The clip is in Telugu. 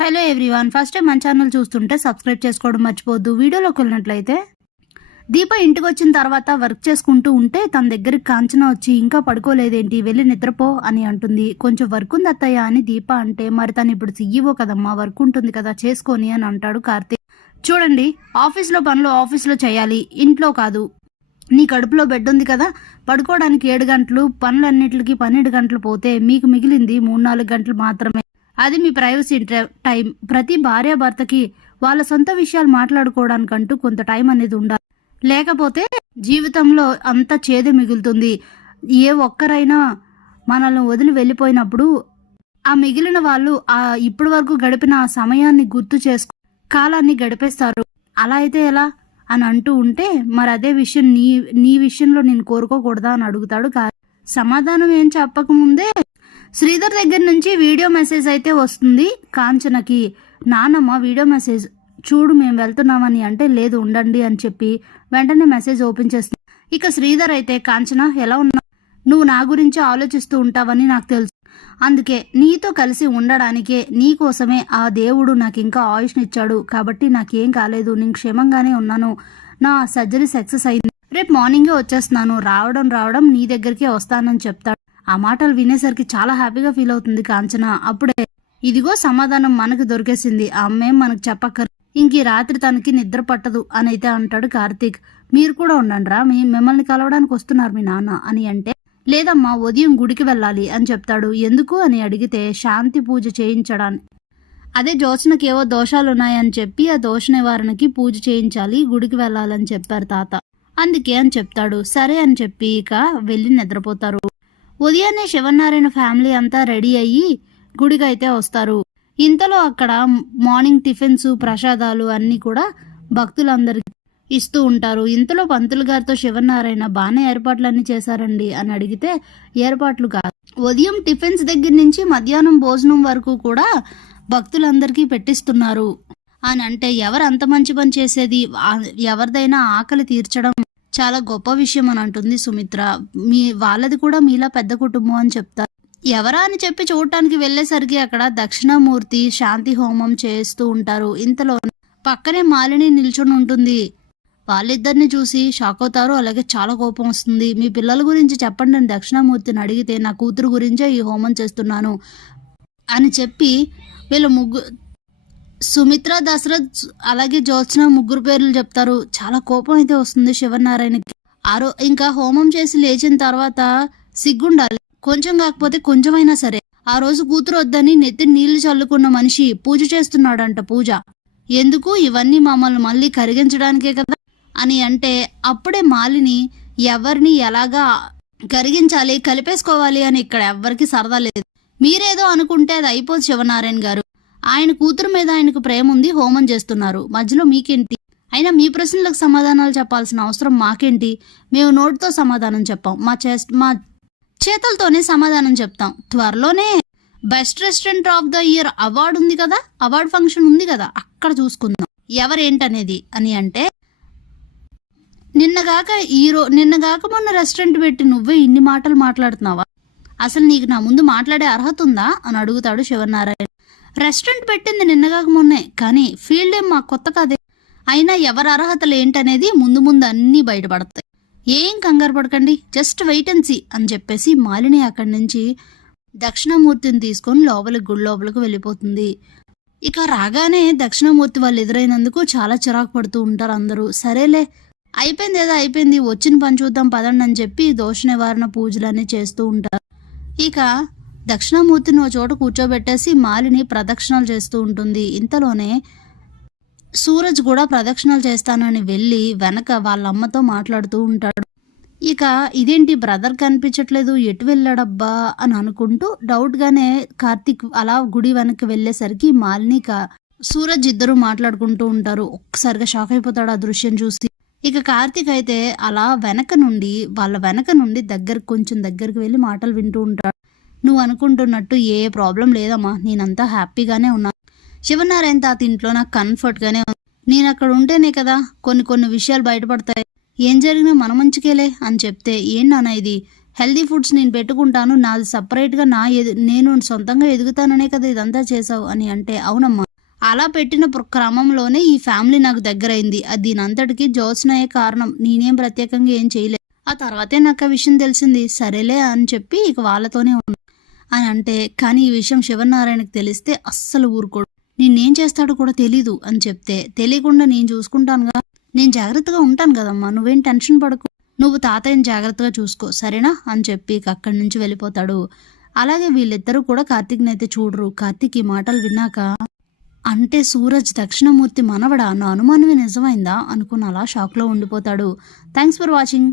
హలో ఎవ్రీవన్, ఫస్ట్ టైం మన ఛానల్ చూస్తుంటే సబ్స్క్రైబ్ చేసుకోవడం మర్చిపోద్దు. వీడియోలోకి వెళ్ళినట్లయితే దీప ఇంటికి వచ్చిన తర్వాత వర్క్ చేసుకుంటూ ఉంటే తన దగ్గరికి కాంచన వచ్చి ఇంకా పడుకోలేదేంటి, వెళ్ళి నిద్రపో అని అంటుంది. కొంచెం వర్క్ ఉంది అత్తయ్య అని దీప అంటే, మరి తను ఇప్పుడు సీఈఓ కదమ్మా, వర్క్ ఉంటుంది కదా చేసుకొని అని అంటాడు కార్తీక్. చూడండి, ఆఫీస్లో పనులు ఆఫీస్లో చేయాలి, ఇంట్లో కాదు. నీ కడుపులో బెడ్ ఉంది కదా, పడుకోవడానికి 7 గంటలు, పనులన్నిటికి 12 గంటలు పోతే మీకు మిగిలింది 3-4 గంటలు మాత్రమే. అది మీ ప్రైవసీ టైం. ప్రతి భార్యాభర్తకి వాళ్ళ సొంత విషయాలు మాట్లాడుకోవడానికంటూ కొంత టైం అనేది ఉండాలి. లేకపోతే జీవితంలో అంత చేదు మిగులుతుంది. ఏ ఒక్కరైనా మనల్ని వదిలి వెళ్ళిపోయినప్పుడు ఆ మిగిలిన వాళ్ళు ఆ ఇప్పటి వరకు గడిపిన ఆ సమయాన్ని గుర్తు చేసుకు కాలాన్ని గడిపేస్తారు. అలా అయితే ఎలా అని అంటూ ఉంటే, మరి అదే విషయం నీ విషయంలో నేను కోరుకోకూడదా అని అడుగుతాడు. సమాధానం ఏం చెప్పకముందే శ్రీధర్ దగ్గర నుంచి వీడియో మెసేజ్ అయితే వస్తుంది కాంచనకి. నానమ్మ వీడియో మెసేజ్ చూడు, మేము వెళ్తున్నామని అంటే, లేదు ఉండండి అని చెప్పి వెంటనే మెసేజ్ ఓపెన్ చేస్తుంది. ఇక శ్రీధర్ అయితే, కాంచన ఎలా ఉన్నావు, నువ్వు నా గురించి ఆలోచిస్తూ ఉంటావని నాకు తెలుసు, అందుకే నీతో కలిసి ఉండడానికే, నీకోసమే ఆ దేవుడు నాకు ఇంకా ఆయుష్నిచ్చాడు, కాబట్టి నాకేం కాలేదు, నేను క్షేమంగానే ఉన్నాను, నా సర్జరీ సక్సెస్ అయింది, రేపు మార్నింగే వచ్చేస్తున్నాను, రావడం నీ దగ్గరికే వస్తానని చెప్తాడు. ఆ మాటలు వినేసరికి చాలా హ్యాపీగా ఫీల్ అవుతుంది కాంచన. అప్పుడే ఇదిగో సమాధానం మనకు దొరికేసింది, ఆ అమ్మేం మనకు చెప్పక్కర్, ఇంక రాత్రి తనకి నిద్ర పట్టదు అని అయితే అంటాడు కార్తీక్. మీరు కూడా ఉండండి రా, మిమ్మల్ని కలవడానికి వస్తున్నారు మీ నాన్న అని అంటే, లేదమ్మా ఉదయం గుడికి వెళ్ళాలి అని చెప్తాడు. ఎందుకు అని అడిగితే, శాంతి పూజ చేయించడానికి, అదే జ్యోత్స్నకి ఏవో దోషాలున్నాయని చెప్పి ఆ దోష నివారణకి పూజ చేయించాలి, గుడికి వెళ్ళాలని చెప్పారు తాత, అందుకే అని చెప్తాడు. సరే అని చెప్పి ఇక వెళ్ళి నిద్రపోతారు. ఉదయాన్నే శివనారాయణ ఫ్యామిలీ అంతా రెడీ అయ్యి గుడికి అయితే వస్తారు. ఇంతలో అక్కడ మార్నింగ్ టిఫిన్స్, ప్రసాదాలు అన్నీ కూడా భక్తులందరికీ ఇస్తూ ఉంటారు. ఇంతలో పంతులు గారితో శివనారాయణ, బాగానే ఏర్పాట్లన్నీ చేశారండి అని అడిగితే, ఏర్పాట్లు కాదు, ఉదయం టిఫిన్స్ దగ్గర నుంచి మధ్యాహ్నం భోజనం వరకు కూడా భక్తులందరికీ పెట్టిస్తున్నారు అని అంటే, ఎవరు అంత మంచి పని చేసేది, ఎవరిదైనా ఆకలి తీర్చడం చాలా గొప్ప విషయం అని అంటుంది సుమిత్ర. వాళ్ళది కూడా మీలా పెద్ద కుటుంబం అని చెప్తారు. ఎవరా అని చెప్పి చూడటానికి వెళ్ళేసరికి అక్కడ దక్షిణామూర్తి శాంతి హోమం చేస్తూ ఉంటారు. ఇంతలో పక్కనే మాలిని నిల్చొని ఉంటుంది. వాళ్ళిద్దరిని చూసి షాక్ అవుతారు, అలాగే చాలా కోపం వస్తుంది. మీ పిల్లల గురించి చెప్పండి అని దక్షిణామూర్తిని అడిగితే, నా కూతురు గురించే ఈ హోమం చేస్తున్నాను అని చెప్పి వీళ్ళు సుమిత్ర, దశరథ్ అలాగే జ్యోత్స్న ముగ్గురు పేర్లు చెప్తారు. చాలా కోపం అయితే వస్తుంది శివనారాయణకి. ఇంకా హోమం చేసి లేచిన తర్వాత సిగ్గుండాలి, కొంచెం కాకపోతే కొంచెమైనా సరే. ఆ రోజు కూతురు వద్దని నెత్తి నీళ్లు చల్లుకున్న మనిషి పూజ చేస్తున్నాడంట. పూజ ఎందుకు, ఇవన్నీ మమ్మల్ని మళ్ళీ కరిగించడానికే కదా అని అంటే, అప్పుడే మాలిని ఎవరిని ఎలాగా కరిగించాలి, కలిపేసుకోవాలి అని ఇక్కడ ఎవ్వరికి సరదా లేదు. మీరేదో అనుకుంటే అది అయిపోదు శివనారాయణ గారు, ఆయన కూతురు మీద ఆయనకు ప్రేమ ఉంది, హోమం చేస్తున్నారు, మధ్యలో మీకేంటి, అయినా మీ ప్రశ్నలకు సమాధానాలు చెప్పాల్సిన అవసరం మాకేంటి, మేము నోటితో సమాధానం చెప్పాం, మా చేతులతోనే సమాధానం చెప్తాం. త్వరలోనే best restaurant of the year award ఉంది కదా, అవార్డు ఫంక్షన్ ఉంది కదా, అక్కడ చూసుకుందాం ఎవరేంటనేది అని అంటే, నిన్నగాక మొన్న రెస్టారెంట్ పెట్టి నువ్వే ఇన్ని మాటలు మాట్లాడుతున్నావా, అసలు నీకు నా ముందు మాట్లాడే అర్హత ఉందా అని అడుగుతాడు శివనారాయణ. రెస్టారెంట్ పెట్టింది నిన్నగాక మొన్నే, కానీ ఫీల్డ్ ఏం మాకు కొత్త కాదే, అయినా ఎవరి అర్హతలు ఏంటనేది ముందు అన్నీ బయటపడతాయి, ఏం కంగారు పడకండి, జస్ట్ వెయిట్ అండ్ సీ అని చెప్పేసి మాలిని అక్కడి నుంచి దక్షిణామూర్తిని తీసుకొని గుడి లోపలికి వెళ్ళిపోతుంది. ఇక రాగానే దక్షిణామూర్తి వాళ్ళు ఎదురైనందుకు చాలా చిరాకు పడుతూ ఉంటారు అందరూ. సరేలే, అయిపోయింది ఏదో అయిపోయింది, వచ్చిన పని చూద్దాం పదండి అని చెప్పి దోష నివారణ పూజలన్నీ చేస్తూ ఉంటారు. ఇక దక్షిణామూర్తిని ఓ చోట కూర్చోబెట్టేసి మాలిని ప్రదక్షిణాలు చేస్తూ ఉంటుంది. ఇంతలోనే సూరజ్ కూడా ప్రదక్షిణాలు చేస్తానని వెళ్ళి వెనక వాళ్ళ అమ్మతో మాట్లాడుతూ ఉంటాడు. ఇక ఇదేంటి బ్రదర్ కనిపించట్లేదు, ఎటు వెళ్ళాడబ్బా అని అనుకుంటూ డౌట్గానే కార్తీక్ అలా గుడి వెనక్కి వెళ్ళేసరికి మాలిని సూరజ్ ఇద్దరు మాట్లాడుకుంటూ ఉంటారు. ఒక్కసారిగా షాక్ అయిపోతాడు ఆ దృశ్యం చూసి. ఇక కార్తీక్ అయితే అలా వాళ్ళ వెనక నుండి కొంచెం దగ్గరికి వెళ్ళి మాటలు వింటూ ఉంటాడు. నువ్వు అనుకుంటున్నట్టు ఏ ప్రాబ్లం లేదమ్మా, నేనంతా హ్యాపీగానే ఉన్నా, శివనారాయణ తాత ఇంట్లో నాకు కంఫర్ట్గానే ఉంది, నేను అక్కడ ఉంటేనే కదా కొన్ని విషయాలు బయటపడతాయి, ఏం జరిగినా మన మంచికేలే అని చెప్తే, ఏంటన్నా ఇది, హెల్దీ ఫుడ్స్ నేను పెట్టుకుంటాను, నాది సపరేట్గా నేను సొంతంగా ఎదుగుతాననే కదా ఇదంతా చేసావు అని అంటే, అవునమ్మా అలా పెట్టిన క్రమంలోనే ఈ ఫ్యామిలీ నాకు దగ్గరైంది. అది దీనంతటికి జ్యోత్స్నయే కారణం. నేనేం ప్రత్యేకంగా ఏం చేయలేదు. ఆ తర్వాతే నాకు ఆ విషయం తెలిసింది. సరేలే అని చెప్పి ఇక వాళ్ళతోనే ఉన్నా అని అంటే, కానీ ఈ విషయం శివనారాయణకి తెలిస్తే అస్సలు ఊరుకోడు. నిన్నేం చేస్తాడో కూడా తెలీదు అని చెప్తే, తెలియకుండా నేను చూసుకుంటానుగా, నేను జాగ్రత్తగా ఉంటాను కదమ్మా, నువ్వేం టెన్షన్ పడకు, నువ్వు తాతయ్యని జాగ్రత్తగా చూసుకో సరేనా అని చెప్పి ఇక అక్కడి నుంచి వెళ్ళిపోతాడు. అలాగే వీళ్ళిద్దరూ కూడా కార్తీక్ని అయితే చూడరు. కార్తీక్ ఈ మాటలు విన్నాక, అంటే సూరజ్ దక్షిణమూర్తి మనవడా, నా అనుమానమే నిజమైందా అనుకుని అలా షాక్లో ఉండిపోతాడు. Thanks for watching.